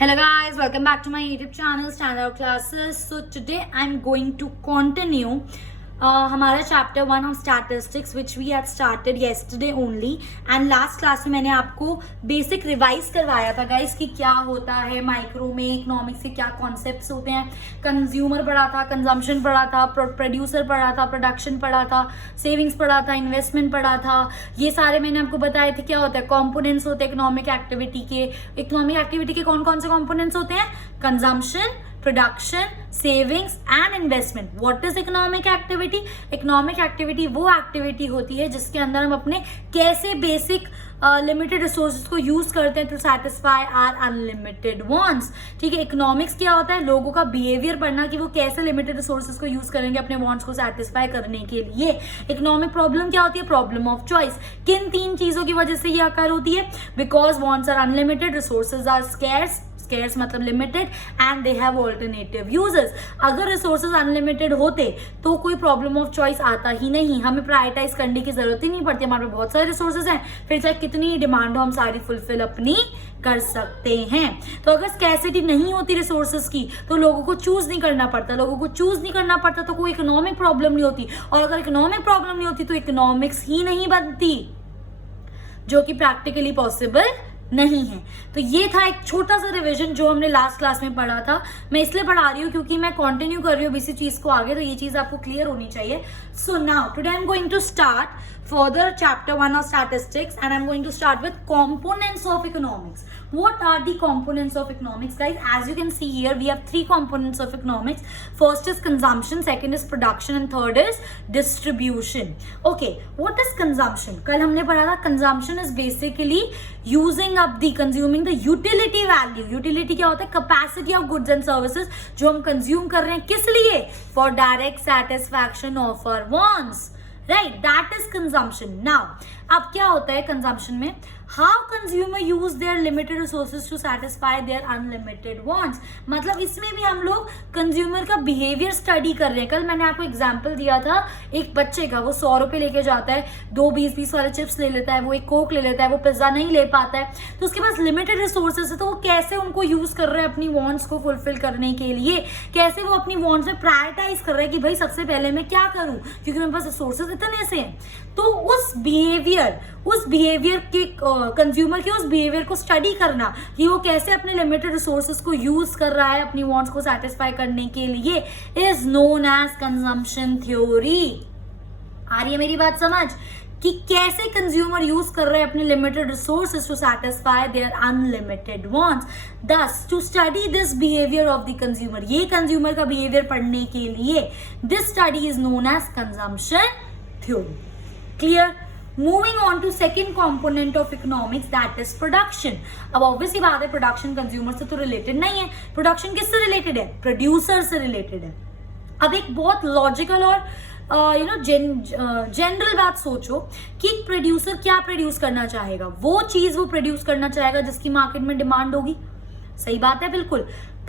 Hello guys, welcome back to my YouTube channel Standout Classes. So today I'm going to continue हमारा chapter 1 of statistics which we had started yesterday only and last class में मैंने आपको basic revise करवाया था guys कि क्या होता है माइक्रो में, इकोनॉमिक्स के क्या कॉन्सेप्ट्स होते हैं। कंज्यूमर पढ़ा था, कंजम्पशन पढ़ा था, प्रोड्यूसर पढ़ा था, प्रोडक्शन पढ़ा था, सेविंग्स पढ़ा था, इन्वेस्टमेंट पढ़ा था। ये सारे मैंने आपको बताए थे क्या होता है, कॉम्पोनेंट्स होते हैं इकोनॉमिक एक्टिविटी के। इकोनॉमिक एक्टिविटी के कौन कौन से कॉम्पोनेंट्स होते हैं? Consumption, production, savings and investment. What is economic activity? Economic activity वो एक्टिविटी होती है जिसके अंदर हम अपने कैसे बेसिक लिमिटेड रिसोर्सेज को यूज करते हैं to satisfy our unlimited wants. ठीक है, इकोनॉमिक्स क्या होता है? लोगों का बिहेवियर पढ़ना कि वो कैसे लिमिटेड रिसोर्सेज को यूज करेंगे अपने वांट्स को सेटिस्फाई करने के लिए। इकोनॉमिक प्रॉब्लम क्या होती है? Problem of choice. किन तीन चीजों की वजह से ये आकार होती है? Because wants are unlimited, resources are scarce, scarce मतलब limited, and they have alternative uses. अगर रिसोर्सेज अनलिमिटेड होते तो कोई प्रॉब्लम ऑफ चॉइस आता ही नहीं, हमें प्रायोरिटाइज करने की जरूरत ही नहीं पड़ती। हमारे पास बहुत सारे रिसोर्सेज हैं, फिर चाहे कितनी डिमांड हो हम सारी फुलफिल अपनी कर सकते हैं। तो अगर स्कैसिटी नहीं होती रिसोर्सेज की तो लोगों को चूज नहीं करना पड़ता, लोगों को चूज नहीं करना पड़ता तो कोई इकोनॉमिक प्रॉब्लम नहीं होती, और अगर इकोनॉमिक प्रॉब्लम नहीं होती तो इकोनॉमिक्स ही नहीं बनती, जो कि प्रैक्टिकली पॉसिबल नहीं है। तो ये था एक छोटा सा रिवीजन जो हमने लास्ट क्लास में पढ़ा था। मैं इसलिए पढ़ा रही हूँ क्योंकि मैं कंटिन्यू कर रही हूँ इसी चीज को आगे, तो ये चीज आपको क्लियर होनी चाहिए। So now today I am going to start further chapter 1 of statistics and I'm going to start with components of economics. What are the components of economics, guys? As you can see here, we have three components of economics. First is consumption, second is production, and third is distribution. Okay, what is consumption? कल हमने पढ़ा था consumption is basically using up the, consuming the utility value. Utility क्या होता है? Capacity of goods and services जो हम consume कर रहे हैं, किस लिए? For direct satisfaction of our wants. Right, that is consumption. Now, अब क्या होता है कंजम्पशन में? How consumer use their limited resources to satisfy their unlimited wants. मतलब इसमें भी हम लोग कंज्यूमर का बिहेवियर स्टडी कर रहे हैं। कल मैंने आपको एग्जांपल दिया था एक बच्चे का, वो 100 रुपए लेके जाता है, 2 20-20 वाले चिप्स ले लेता है, वो एक कोक ले लेता है, वो पिज्जा नहीं ले पाता है, तो उसके पास लिमिटेड रिसोर्सेज है, तो वो कैसे उनको यूज कर रहे हैं अपनी वांट्स को फुलफिल करने के लिए, कैसे वो अपनी वांट्स में प्रायोरिटाइज कर रहे हैं कि भाई सबसे पहले मैं क्या करूं क्योंकि मेरे पास रिसोर्सेज इतने से हैं। तो उस बिहेवियर के कंज्यूमर के उस बिहेवियर को स्टडी करना कि वो कैसे अपने लिमिटेड रिसोर्सेज को यूज कर रहा है अपनी वांट्स को सेटिस्फाई करने के लिए, is known as consumption theory. आ रही है मेरी बात समझ कि कैसे कंज्यूमर यूज कर रहे हैं अपने limited resources to satisfy their unlimited wants. Thus to study this behaviour of the consumer, ये कंज्यूमर का बिहेवियर पढ़ने के लिए this study is known as consumption theory. Clear? Moving on to second component of economics, that is production. अब obviously बात है, production consumer से तो रिलेटेड नहीं है, प्रोडक्शन किससे रिलेटेड है? प्रोड्यूसर से रिलेटेड है। अब एक बहुत लॉजिकल और जनरल बात सोचो कि प्रोड्यूसर क्या प्रोड्यूस करना चाहेगा? वो चीज वो प्रोड्यूस करना चाहेगा जिसकी मार्केट में डिमांड होगी। सही बात है, बिल्कुल।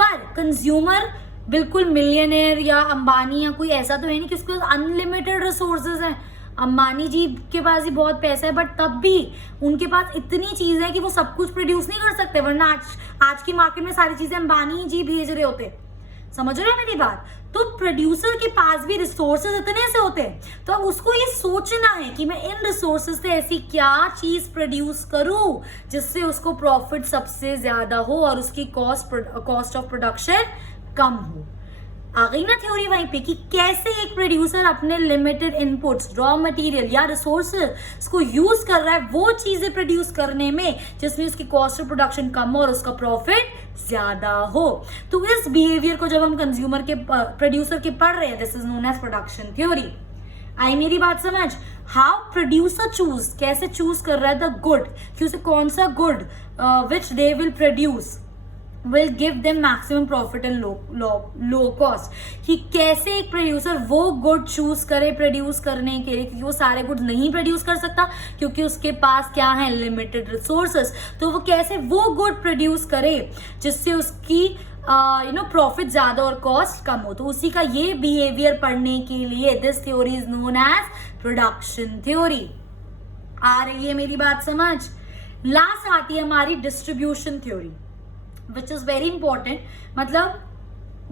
पर कंज्यूमर बिल्कुल मिलियनेयर या अंबानी या कोई ऐसा तो है नहीं कि उसके पास अनलिमिटेड रिसोर्सेज हैं। अंबानी जी के पास ही बहुत पैसा है, बट तब भी उनके पास इतनी चीज है कि वो सब कुछ प्रोड्यूस नहीं कर सकते, वरना आज की मार्केट में सारी चीजें अंबानी जी भेज रहे होते। समझ रहे हो मेरी बात? तो प्रोड्यूसर के पास भी रिसोर्सेज इतने से होते हैं, तो अब उसको ये सोचना है कि मैं इन रिसोर्सेज से ऐसी क्या चीज प्रोड्यूस करूं जिससे उसको प्रॉफिट सबसे ज्यादा हो और उसकी कॉस्ट ऑफ प्रोडक्शन कम हो। आ गई ना थ्योरी वहीं पे कि कैसे एक प्रोड्यूसर अपने लिमिटेड इनपुट्स, रॉ मटेरियल या रिसोर्सेज को यूज कर रहा है वो चीजें प्रोड्यूस करने में जिसमें उसकी कॉस्ट ऑफ प्रोडक्शन कम हो और उसका प्रॉफिट ज्यादा हो। तो इस बिहेवियर को जब हम कंज्यूमर के प्रोड्यूसर के पढ़ रहे हैं, this is known as production theory. आई मेरी बात समझ? हाउ प्रोड्यूसर चूज, कैसे चूज कर रहा है द गुड, कि उसे कौन सा good which they will produce will give them maximum profit and low cost, कि कैसे एक प्रोड्यूसर वो गुड चूज करे प्रोड्यूस करने के लिए, क्योंकि वो सारे गुड नहीं प्रोड्यूस कर सकता क्योंकि उसके पास क्या है? Limited resources. तो वो कैसे वो गुड प्रोड्यूस करे जिससे उसकी प्रॉफिट ज्यादा और कॉस्ट कम हो। तो उसी का ये बिहेवियर पढ़ने के लिए this theory is known as production theory. आ रही है मेरी बात समझ? लास्ट आती है हमारी distribution theory. Which is very important. मतलब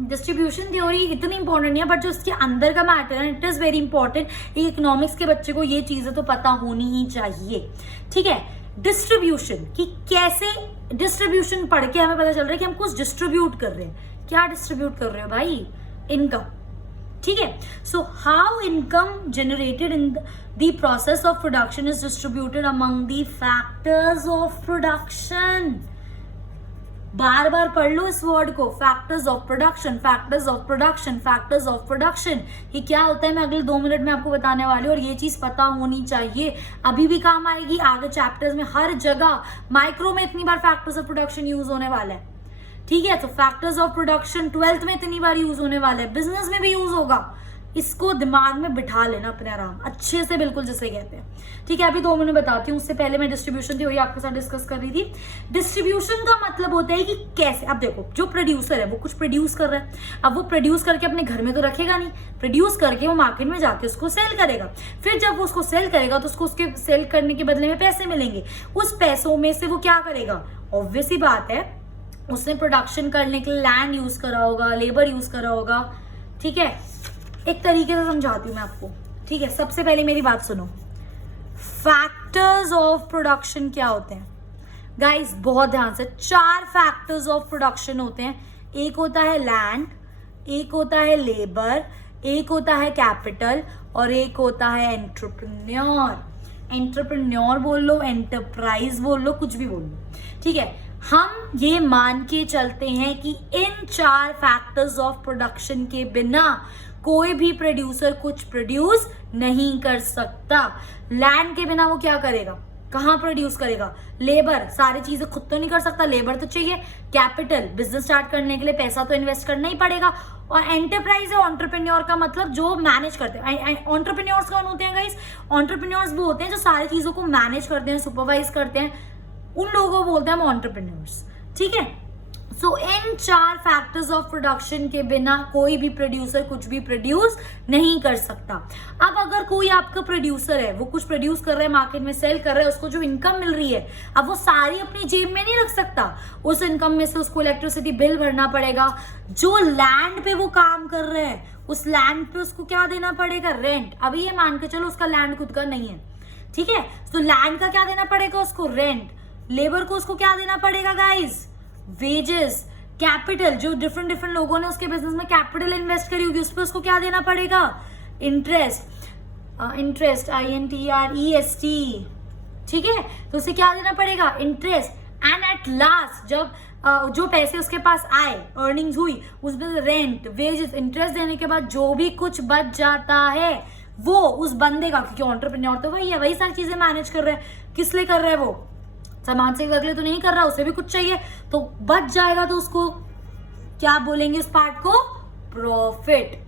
डिस्ट्रीब्यूशन थ्योरी इतनी इंपॉर्टेंट नहीं है, बट जो उसके अंदर का मैटर है it is very important. Economics के बच्चे को ये चीजें तो पता होनी ही चाहिए. ठीक है, डिस्ट्रीब्यूशन कि कैसे डिस्ट्रीब्यूशन पढ़ के हमें पता चल रहा है कि हम कुछ डिस्ट्रीब्यूट कर रहे हैं. क्या डिस्ट्रीब्यूट कर रहे हो भाई? इनकम. ठीक है, so how income generated in the process of production is distributed among the factors of production. बार बार पढ़ लो इस वर्ड को, factors of production, factors of production, factors of production. ये क्या होता है मैं अगले 2 मिनट में आपको बताने वाली हूँ, और ये चीज पता होनी चाहिए. अभी भी काम आएगी, आगे चैप्टर्स में हर जगह. माइक्रो में इतनी बार फैक्टर्स ऑफ प्रोडक्शन यूज होने वाला है. ठीक है, तो फैक्टर्स ऑफ प्रोडक्शन 12th में इतनी बार यूज होने वाला है, बिजनेस में भी यूज होगा. इसको दिमाग में बिठा लेना अपने आराम अच्छे से, बिल्कुल जिसे कहते हैं. ठीक है, अभी 2 मिनट बताती हूँ. उससे पहले मैं डिस्ट्रीब्यूशन थ्योरी आपके साथ डिस्कस कर रही थी. डिस्ट्रीब्यूशन का मतलब होता है कि कैसे. अब देखो, जो प्रोड्यूसर है वो कुछ प्रोड्यूस कर रहा है. अब वो प्रोड्यूस करके अपने घर में तो रखेगा नहीं, प्रोड्यूस करके वो मार्केट में जाके उसको सेल करेगा. फिर जब वो उसको सेल करेगा तो उसको उसके सेल करने के बदले में पैसे मिलेंगे. उस पैसों में से वो क्या करेगा? ऑब्वियस ही बात है, उसने प्रोडक्शन करने के लिए लैंड यूज करा होगा, लेबर यूज करा होगा. ठीक है, एक तरीके से समझाती हूँ मैं आपको. ठीक है, सबसे पहले मेरी बात सुनो. फैक्टर्स ऑफ प्रोडक्शन क्या होते हैं गाइस? बहुत ध्यान से. 4 फैक्टर्स ऑफ प्रोडक्शन होते हैं. एक होता है लैंड, एक होता है लेबर, एक होता है कैपिटल, और एक होता है एंटरप्रेन्योर. एंटरप्रेन्योर बोल लो, एंटरप्राइज बोल लो, कुछ भी बोल लो. ठीक है, हम ये मान के चलते हैं कि इन 4 फैक्टर्स ऑफ प्रोडक्शन के बिना कोई भी प्रोड्यूसर कुछ प्रोड्यूस नहीं कर सकता. लैंड के बिना वो क्या करेगा? कहाँ प्रोड्यूस करेगा? लेबर, सारी चीजें खुद तो नहीं कर सकता, लेबर तो चाहिए. कैपिटल, बिजनेस स्टार्ट करने के लिए पैसा तो इन्वेस्ट करना ही पड़ेगा. और एंटरप्राइज है, एंटरप्रेन्योर का मतलब जो मैनेज करते हैं. एंटरप्रेन्योर्स कौन होते हैं गाइस? एंटरप्रेन्योर्स वो होते हैं जो सारी चीजों को मैनेज करते हैं, सुपरवाइज करते हैं. उन लोगों को बोलते हैं हम एंटरप्रेन्योर्स. ठीक है, सो इन 4 फैक्टर्स ऑफ प्रोडक्शन के बिना कोई भी प्रोड्यूसर कुछ भी प्रोड्यूस नहीं कर सकता. अब अगर कोई आपका प्रोड्यूसर है, वो कुछ प्रोड्यूस कर रहा है, मार्केट में सेल कर रहा है, उसको जो इनकम मिल रही है, अब वो सारी अपनी जेब में नहीं रख सकता. उस इनकम में से उसको इलेक्ट्रिसिटी बिल भरना पड़ेगा. जो लैंड पे वो काम कर रहे हैं, उस लैंड पे उसको क्या देना पड़ेगा? रेंट. अभी ये मान के चलो उसका लैंड खुद का नहीं है. ठीक है, तो लैंड का क्या देना पड़ेगा उसको? रेंट. लेबर को उसको क्या देना पड़ेगा गाइस? वेजेस. कैपिटल, जो डिफरेंट लोगों ने उसके बिजनेस में कैपिटल इन्वेस्ट करी होगी, उस पर उसको क्या देना पड़ेगा? इंटरेस्ट. Interest, INTREST. ठीक है, तो उसे क्या देना पड़ेगा? इंटरेस्ट. एंड एट लास्ट जब जो पैसे उसके पास आए, अर्निंग्स हुई, उसमें रेंट, वेजेस, इंटरेस्ट देने के बाद जो भी कुछ बच जाता है वो उस बंदे का, क्योंकि एंटरप्रेन्योर तो वही है, वही सारी चीजें मैनेज कर रहा है. किस लिए कर रहा है? वो समाज से अगले तो नहीं कर रहा, उसे भी कुछ चाहिए, तो बच जाएगा. तो उसको क्या बोलेंगे? इस पार्ट को प्रॉफिट.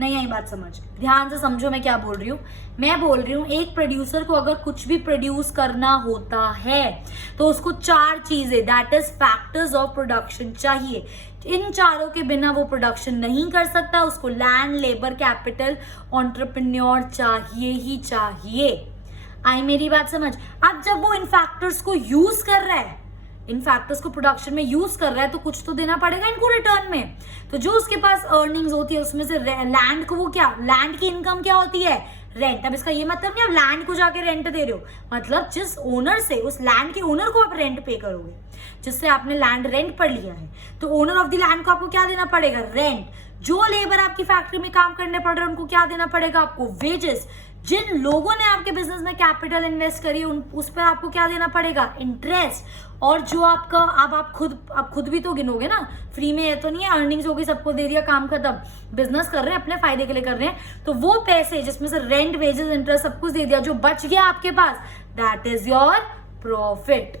नहीं आई बात समझ? ध्यान से समझो मैं क्या बोल रही हूँ. मैं बोल रही हूँ एक प्रोड्यूसर को अगर कुछ भी प्रोड्यूस करना होता है तो उसको 4 चीजें, that is factors of production चाहिए. इन चारों के बिना वो प्रोडक्शन नहीं कर सकता. उसको लैंड, लेबर, कैपिटल, एंटरप्रेन्योर चाहिए ही चाहिए. आई मेरी बात समझ? अब जब वो इन फैक्टर्स को यूज कर रहा है, इन फैक्टर्स को प्रोडक्शन में यूज कर रहा है, तो कुछ तो देना पड़ेगा इनको रिटर्न में. तो जो उसके पास अर्निंग्स होती है उसमें से लैंड को, वो क्या, लैंड की इनकम क्या होती है? रेंट. अब इसका ये मतलब नहीं आप लैंड को जाके रेंट दे रहे हो, मतलब जिस ओनर से, उस लैंड के ओनर को आप रेंट पे करोगे, जिससे आपने लैंड रेंट पर लिया है, तो ओनर ऑफ द लैंड को आपको क्या देना पड़ेगा? रेंट. जो लेबर आपकी फैक्ट्री में काम करने पड़ रहे हैं उनको क्या देना पड़ेगा? आपको वेजेस. जिन लोगों ने आपके बिजनेस में कैपिटल इन्वेस्ट करी उस पर आपको क्या देना पड़ेगा? इंटरेस्ट. और जो आपका, अब आप खुद भी तो गिनोगे ना, फ्री में ये तो नहीं है, अर्निंग्स होगी, सबको दे दिया, काम खत्म. बिजनेस कर रहे हैं, अपने फायदे के लिए कर रहे हैं, तो वो पैसे जिसमें से रेंट, वेजेस, इंटरेस्ट सब कुछ दे दिया, जो बच गया आपके पास, दैट इज योर प्रॉफिट.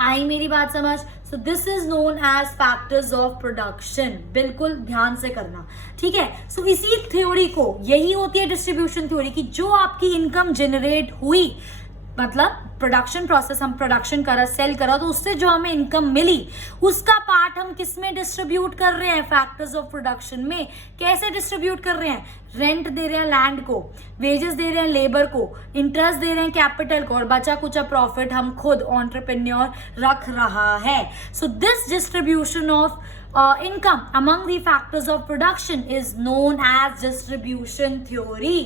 आई मेरी बात समझ? So this is known as factors of production. बिल्कुल ध्यान से करना. ठीक है, सो इसी थ्योरी को, यही होती है डिस्ट्रीब्यूशन थ्योरी, की जो आपकी इनकम जनरेट हुई मतलब प्रोडक्शन प्रोसेस, हम प्रोडक्शन करा, सेल करा, तो उससे जो हमें इनकम मिली उसका पार्ट हम किस में डिस्ट्रीब्यूट कर रहे हैं, फैक्टर्स ऑफ प्रोडक्शन में। कैसे डिस्ट्रीब्यूट कर रहे हैं, रेंट दे रहे हैं लैंड को, वेजेस दे रहे हैं लेबर को, इंटरेस्ट दे रहे हैं कैपिटल को, और बचा कुचा प्रॉफिट हम खुद एंटरप्रेन्योर रख रहा है। So this distribution of income among the factors of production is known as distribution theory।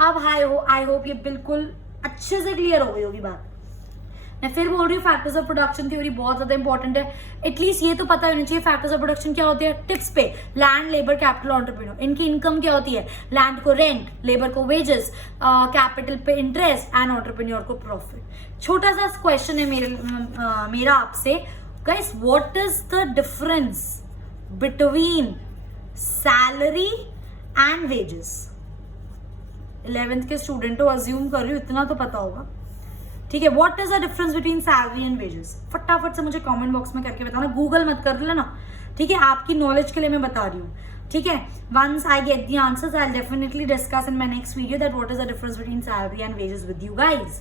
अब आई होप ये बिल्कुल अच्छे से क्लियर हो गई होगी बात। मैं फिर बोल रही हूँ, फैक्टर्स ऑफ प्रोडक्शन थ्योरी बहुत ज्यादा इंपॉर्टेंट है। एटलीस्ट ये तो पता होना चाहिए फैक्टर्स ऑफ प्रोडक्शन क्या होते हैं। टिप्स पे, लैंड, लेबर, कैपिटल, एंटरप्रेन्योर, इनकी इनकम क्या होती है, लैंड को रेंट, लेबर को वेजेस, कैपिटल पे इंटरेस्ट एंड एंटरप्रेन्योर को प्रॉफिट। छोटा सा क्वेश्चन है मेरा आपसे, guys, what is the difference between salary and wages? 11th के स्टूडेंट हो, अज्यूम कर रही हूँ इतना तो पता होगा, ठीक है। What is the difference between salary and wages? फटाफट से मुझे कमेंट बॉक्स में करके बताना, गूगल मत कर लेना, ठीक है, आपकी नॉलेज के लिए मैं बता रही हूँ, ठीक है। Once I get the answers I will definitely discuss in my next video that what is the difference between salary and wages with you guys.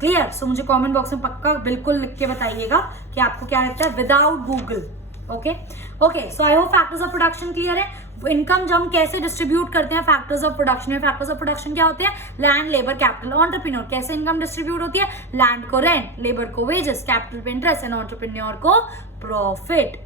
Clear? So मुझे कमेंट बॉक्स में पक्का बिल्कुल लिख के बताइएगा कि आपको क्या लगता है without Google. Okay, so I hope factors of production clear है। इनकम जब हम कैसे डिस्ट्रीब्यूट करते हैं फैक्टर्स ऑफ प्रोडक्शन में, फैक्टर्स ऑफ प्रोडक्शन क्या होते हैं, लैंड, लेबर, कैपिटल, एंटरप्रेन्योर। कैसे इनकम डिस्ट्रीब्यूट होती है, लैंड को रेंट, लेबर को वेजेस, कैपिटल पे इंटरेस्ट एंड एंटरप्रेन्योर को प्रॉफिट।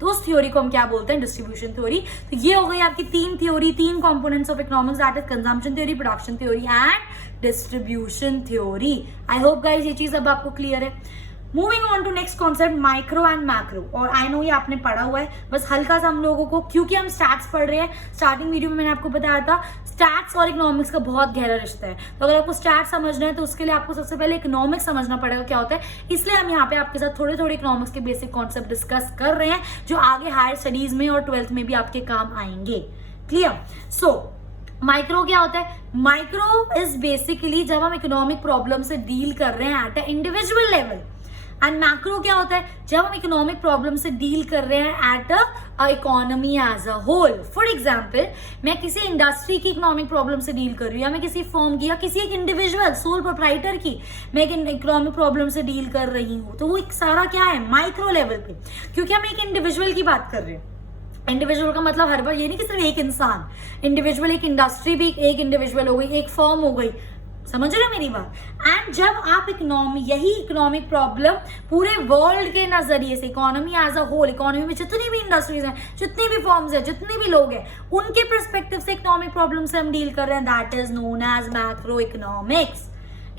तो उस थ्योरी को हम क्या बोलते हैं, डिस्ट्रीब्यूशन थ्योरी। तो ये हो गई आपकी तीन थ्योरी, तीन components of economics, that is consumption theory, production theory and distribution theory. I hope guys ये चीज अब आपको क्लियर है। Moving on to next concept, micro and macro. और आई नो ये आपने पढ़ा हुआ है, बस हल्का सा हम लोगों को, क्योंकि हम स्टैट्स पढ़ रहे हैं, स्टार्टिंग वीडियो में मैंने आपको बताया था स्टैट्स और इकोनॉमिक्स का बहुत गहरा रिश्ता है। तो अगर आपको स्टैट्स समझना है तो उसके लिए आपको सबसे पहले इकोनॉमिक्स समझना पड़ेगा क्या होता है। इसलिए हम यहाँ पे आपके साथ थोड़े थोड़े इकोनॉमिक्स के बेसिक कॉन्सेप्ट डिस्कस कर रहे हैं, जो आगे हायर स्टडीज में और 12th में भी आपके काम आएंगे। क्लियर? सो माइक्रो क्या होता है? माइक्रो इज बेसिकली जब हम इकोनॉमिक प्रॉब्लम से डील कर रहे हैं at a individual level, and macro क्या होता है, जब हम इकोनॉमिक प्रॉब्लम से डील कर रहे हैं at a economy as a whole. For example, मैं किसी इंडस्ट्री की इकोनॉमिक प्रॉब्लम से डील कर रही हूँ, या मैं किसी फर्म की, या किसी एक इंडिविजुअल सोल प्रोप्राइटर की मैं एक इकोनॉमिक प्रॉब्लम से डील कर रही हूँ, तो वो एक सारा क्या है, माइक्रो लेवल पे, क्योंकि हम एक इंडिविजुअल की बात कर रहे हैं। इंडिविजुअल का मतलब हर बार ये नहीं कि सिर्फ एक इंसान, इंडिविजुअल, एक इंडस्ट्री भी एक इंडिविजुअल हो गई, एक फर्म हो गई, समझ रहे हो मेरी बात। एंड जब आप यही इकोनॉमिक प्रॉब्लम पूरे वर्ल्ड के नजरिए से, economy as a whole, economy में जितनी भी इंडस्ट्रीज हैं, जितनी भी फर्म्स हैं, जितने भी लोग हैं, उनके पर्सपेक्टिव से इकोनॉमिक प्रॉब्लम से हम डील कर रहे हैं, that is known as macro economics.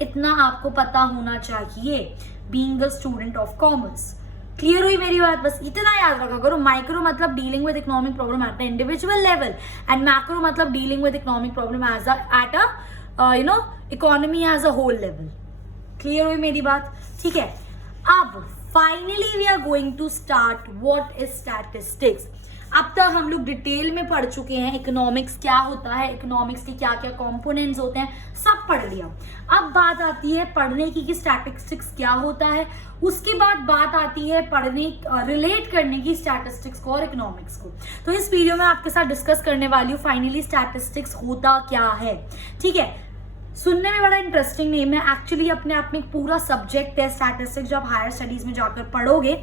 इतना आपको पता होना चाहिए being a student of commerce. Clear हुई मेरी बात? बस इतना याद रखा करो, माइक्रो मतलब dealing with economic problem at the individual level, and macro मतलब dealing with economic problem as at a economy as a whole level. Clear हुई मेरी बात? ठीक है। अब finally we are going to start what is statistics. अब तक हम लोग डिटेल में पढ़ चुके हैं इकोनॉमिक्स क्या होता है, इकोनॉमिक्स के क्या क्या कंपोनेंट्स होते हैं, सब पढ़ लिया। अब बात आती है पढ़ने की कि स्टैटिस्टिक्स क्या होता है। उसके बाद बात आती है पढ़ने, रिलेट करने की स्टैटिस्टिक्स को और इकोनॉमिक्स को। तो इस वीडियो में आपके साथ डिस्कस करने वाली हूँ फाइनली स्टैटिस्टिक्स होता क्या है। ठीक है, सुनने में बड़ा इंटरेस्टिंग नेम है, एक्चुअली अपने आप में एक पूरा सब्जेक्ट है स्टैटिस्टिक्स, जो आप हायर स्टडीज में जाकर पढ़ोगे।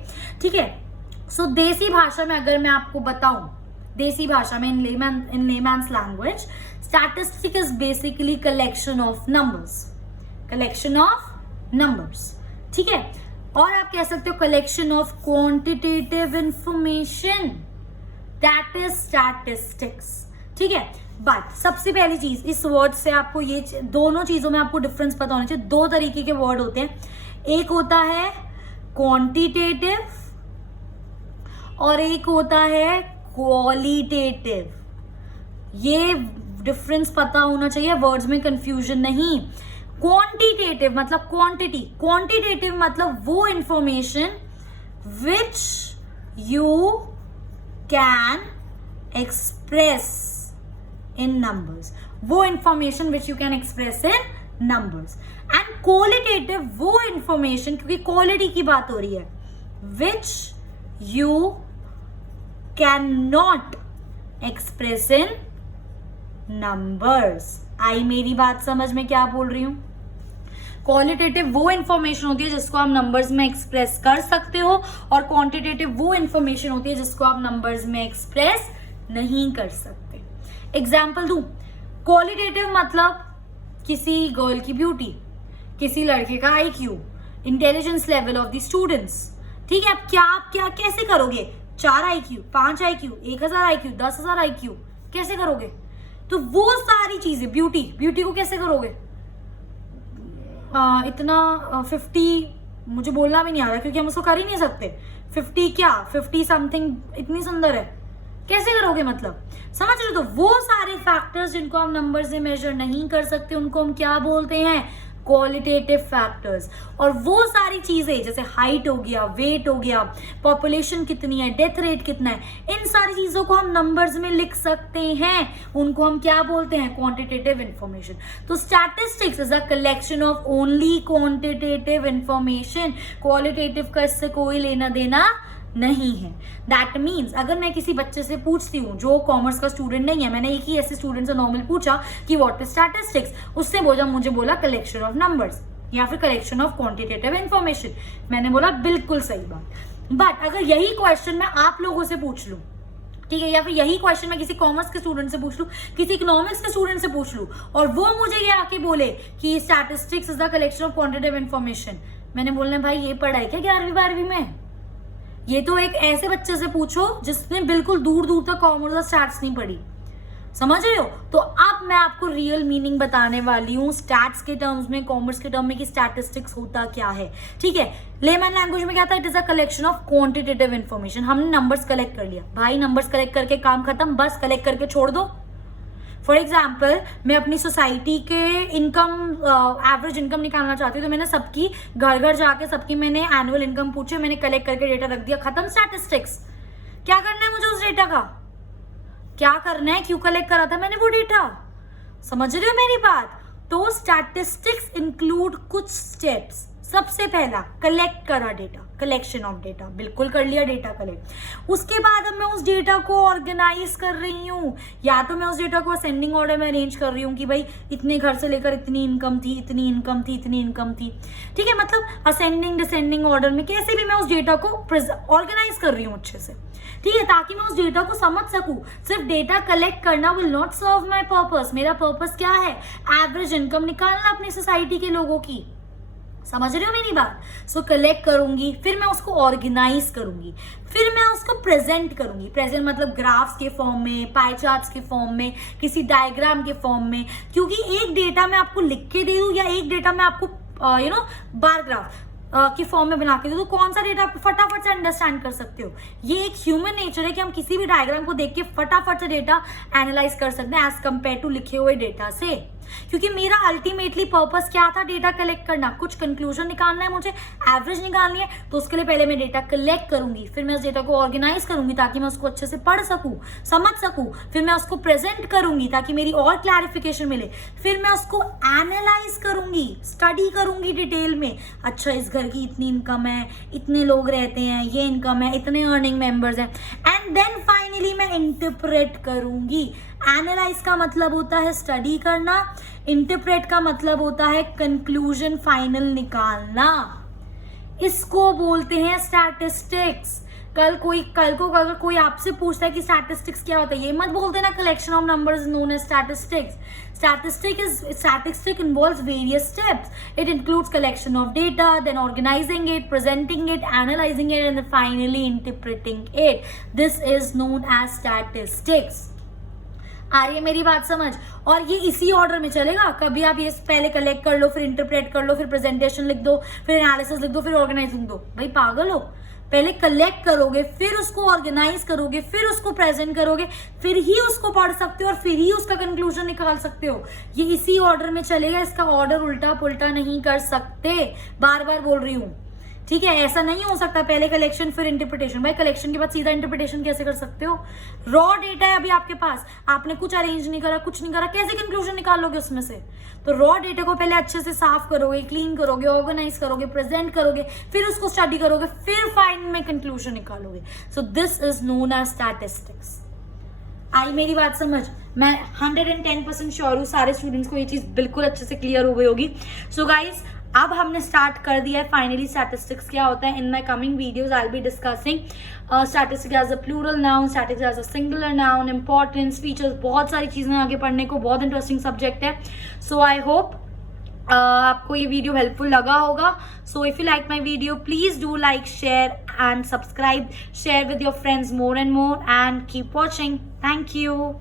ठीक है, सो देसी भाषा में अगर मैं आपको बताऊं, देसी भाषा में in layman's language, statistic is basically collection of numbers, collection of numbers. ठीक है, और आप कह सकते हो collection of quantitative information, that is statistics. ठीक है, बट सबसे पहली चीज इस वर्ड से आपको ये दोनों चीजों में आपको डिफरेंस पता होना चाहिए। दो तरीके के वर्ड होते हैं, एक होता है क्वांटिटेटिव और एक होता है क्वालिटेटिव। ये डिफरेंस पता होना चाहिए, वर्ड्स में कंफ्यूजन नहीं। क्वांटिटेटिव मतलब क्वांटिटी, क्वांटिटेटिव मतलब वो information which you can express in numbers, वो information which you can express in numbers. And qualitative वो इंफॉर्मेशन, क्योंकि क्वालिटी की बात हो रही है, which you can not express in numbers. आई मेरी बात समझ में क्या बोल रही हूं? क्वालिटेटिव वो इन्फॉर्मेशन होती है जिसको आप नंबर्स में एक्सप्रेस कर सकते हो, और क्वांटिटेटिव वो इन्फॉर्मेशन होती है जिसको आप नंबर्स में एक्सप्रेस नहीं कर सकते। एग्जाम्पल दूं, क्वालिटेटिव मतलब किसी गर्ल की ब्यूटी, किसी लड़के का IQ, intelligence level of the students. ठीक है, अब आप क्या कैसे करोगे? 4 IQ, 5 IQ, 1000 IQ, 10,000 IQ, कैसे करोगे? तो वो सारी चीजें, ब्यूटी को कैसे करोगे? इतना 50 मुझे बोलना भी नहीं आ रहा क्योंकि हम उसको कर ही नहीं सकते। 50 समथिंग इतनी सुंदर है, कैसे करोगे? मतलब समझ रहे हो? तो वो सारे फैक्टर्स जिनको हम नंबर से मेजर नहीं कर सकते उनको हम क्या बोलते हैं? Qualitative factors. और वो सारी चीजें जैसे हाइट हो गया, वेट हो गया, पॉपुलेशन कितनी है, डेथ रेट कितना है, इन सारी चीजों को हम नंबर्स में लिख सकते हैं, उनको हम क्या बोलते हैं? Quantitative information. तो statistics is a collection of only quantitative information. Qualitative का इससे कोई लेना देना नहीं है। दैट मीन्स अगर मैं किसी बच्चे से पूछती हूँ जो कॉमर्स का स्टूडेंट नहीं है, मैंने एक ही ऐसे स्टूडेंट से नॉर्मल पूछा कि व्हाट इज स्टैटिस्टिक्स, उससे मुझे बोला कलेक्शन ऑफ नंबर्स या फिर कलेक्शन ऑफ क्वांटिटेटिव इंफॉर्मेशन। मैंने बोला बिल्कुल सही बात। बट अगर यही क्वेश्चन मैं आप लोगों से पूछ लूँ, ठीक है, या फिर यही क्वेश्चन मैं किसी कॉमर्स के स्टूडेंट से पूछ लूँ, किसी इकोनॉमिक्स के स्टूडेंट से पूछ लूँ, और वो मुझे ये आके बोले कि statistics is the collection of quantitative information, मैंने बोलना भाई ये पढ़ा है क्या 11वीं 12वीं में? ये तो एक ऐसे बच्चे से पूछो जिसने बिल्कुल दूर दूर तक कॉमर्स और स्टैट्स नहीं पढ़ी। समझ रहे हो? तो अब मैं आपको रियल मीनिंग बताने वाली हूँ स्टैट्स के टर्म्स में, कॉमर्स के टर्म में कि स्टैटिस्टिक्स होता क्या है। ठीक है, लेमन लैंग्वेज में क्या था? It is a collection of quantitative information. हमने नंबर्स कलेक्ट कर लिया भाई, नंबर्स कलेक्ट करके काम खत्म, बस कलेक्ट करके छोड़ दो। फॉर एग्जाम्पल मैं अपनी सोसाइटी के इनकम, एवरेज इनकम निकालना चाहती हूँ, तो मैंने सबकी घर घर जाके सबकी मैंने एनुअल इनकम पूछे, मैंने कलेक्ट करके डेटा रख दिया, खत्म स्टैटिस्टिक्स। क्या करना है मुझे उस डेटा का? क्या करना है? क्यों कलेक्ट करा था मैंने वो डेटा? समझ रहे हो मेरी बात? तो स्टैटिस्टिक्स इंक्लूड कुछ स्टेप्स। सबसे पहला कलेक्ट करा डेटा, कलेक्शन ऑफ डेटा, बिल्कुल कर लिया डेटा कलेक्ट। उसके बाद अब मैं उस डेटा को ऑर्गेनाइज कर रही हूँ, या तो मैं उस डेटा को असेंडिंग ऑर्डर में अरेंज कर रही हूँ कि भाई इतने घर से लेकर इतनी इनकम थी, इतनी इनकम थी, इतनी इनकम थी। ठीक है, मतलब असेंडिंग डिसेंडिंग ऑर्डर में कैसे भी मैं उस डेटा को ऑर्गेनाइज कर रही हूँ अच्छे से। ठीक है, ताकि मैं उस डेटा को समझ सकूं। सिर्फ डेटा कलेक्ट करना will not serve my purpose. मेरा पर्पस क्या है? एवरेज इनकम निकालना अपनी सोसाइटी के लोगों की। समझ रहे हो मेरी बात? सो कलेक्ट करूंगी, फिर मैं उसको ऑर्गेनाइज करूंगी, फिर मैं उसको प्रेजेंट करूंगी। प्रेजेंट मतलब ग्राफ्स के फॉर्म में, पाई चार्ट्स के फॉर्म में, किसी डायग्राम के फॉर्म में। क्योंकि एक डेटा मैं आपको लिख के दे दूं या एक डेटा मैं आपको बार ग्राफ की फॉर्म में बना के दे, तो कौन सा डेटा आप फटाफट से अंडरस्टैंड कर सकते हो। ये एक ह्यूमन नेचर है कि हम किसी भी डायग्राम को देख के फटाफट से डेटा एनालाइज कर सकते हैं एज कंपेयर टू लिखे हुए डेटा से। क्योंकि मेरा अल्टीमेटली पर्पस क्या था? डेटा कलेक्ट करना, कुछ कंक्लूजन निकालना है मुझे, एवरेज निकालनी है। तो उसके लिए पहले मैं डेटा कलेक्ट करूंगी, फिर मैं उस डेटा को ऑर्गेनाइज करूंगी ताकि मैं उसको अच्छे से पढ़ सकूं, समझ सकूं, फिर मैं उसको प्रेजेंट करूंगी ताकि मेरी और क्लैरिफिकेशन मिले, फिर मैं उसको एनालाइज करूंगी, स्टडी करूंगी डिटेल में। अच्छा, इस घर की इतनी इनकम है, इतने लोग रहते हैं, ये इनकम है, इतने अर्निंग मेंबर्स हैं, एंड देन फाइनली मैं इंटरप्रेट करूंगी। एनालाइज का मतलब होता है स्टडी करना, इंटरप्रेट का मतलब होता है कंक्लूजन फाइनल निकालना। इसको बोलते हैं स्टैटिस्टिक्स। कल को अगर कोई आपसे पूछता है कि स्टैटिस्टिक्स क्या होता है, ये मत बोलते ना collection of numbers known as statistics. Statistic involves various steps. It includes collection of data, then organizing it, presenting it, analyzing it, and then finally interpreting it. This is known as statistics. आ रही है मेरी बात समझ? और ये इसी order में चलेगा। कभी आप ये पहले कलेक्ट कर लो, फिर इंटरप्रेट कर लो, फिर प्रेजेंटेशन लिख दो, फिर एनालिसिस लिख दो, फिर ऑर्गेनाइज लिख दो। भाई पागल हो? पहले कलेक्ट करोगे, फिर उसको ऑर्गेनाइज करोगे, फिर उसको प्रेजेंट करोगे, फिर ही उसको पढ़ सकते हो और फिर ही उसका कंक्लूजन निकाल सकते हो। ये इसी ऑर्डर में चलेगा, इसका ऑर्डर उल्टा पुल्टा नहीं कर सकते। बार बार बोल रही हूँ, ठीक है? ऐसा नहीं हो सकता पहले कलेक्शन फिर इंटरप्रिटेशन। भाई कलेक्शन के बाद सीधा इंटरप्रिटेशन कैसे कर सकते हो? रॉ डेटा है अभी आपके पास, आपने कुछ अरेंज नहीं करा, कुछ नहीं करा, कैसे कंक्लूजन निकालोगे उसमें से? तो रॉ डेटा को पहले अच्छे से साफ करोगे, क्लीन करोगे, ऑर्गेनाइज करोगे, प्रेजेंट करोगे, फिर उसको स्टडी करोगे, फिर फाइनल में कंक्लूजन निकालोगे। So this is known as statistics. आई मेरी बात समझ? मैं 110% श्योर हूँ सारे स्टूडेंट्स को ये चीज बिल्कुल अच्छे से क्लियर हो गई होगी। सो गाइज, अब हमने स्टार्ट कर दिया है फाइनली स्टैटिस्टिक्स क्या होता है. In my coming videos I will be discussing statistics as a plural noun, statistics as a singular noun, importance, features, बहुत सारी चीज़ें आगे पढ़ने को. बहुत इंटरेस्टिंग सब्जेक्ट है. सो आई होप आपको ये वीडियो हेल्पफुल लगा होगा. So if you like my video please do like, share and subscribe. Share with your friends more and more and keep watching. Thank you.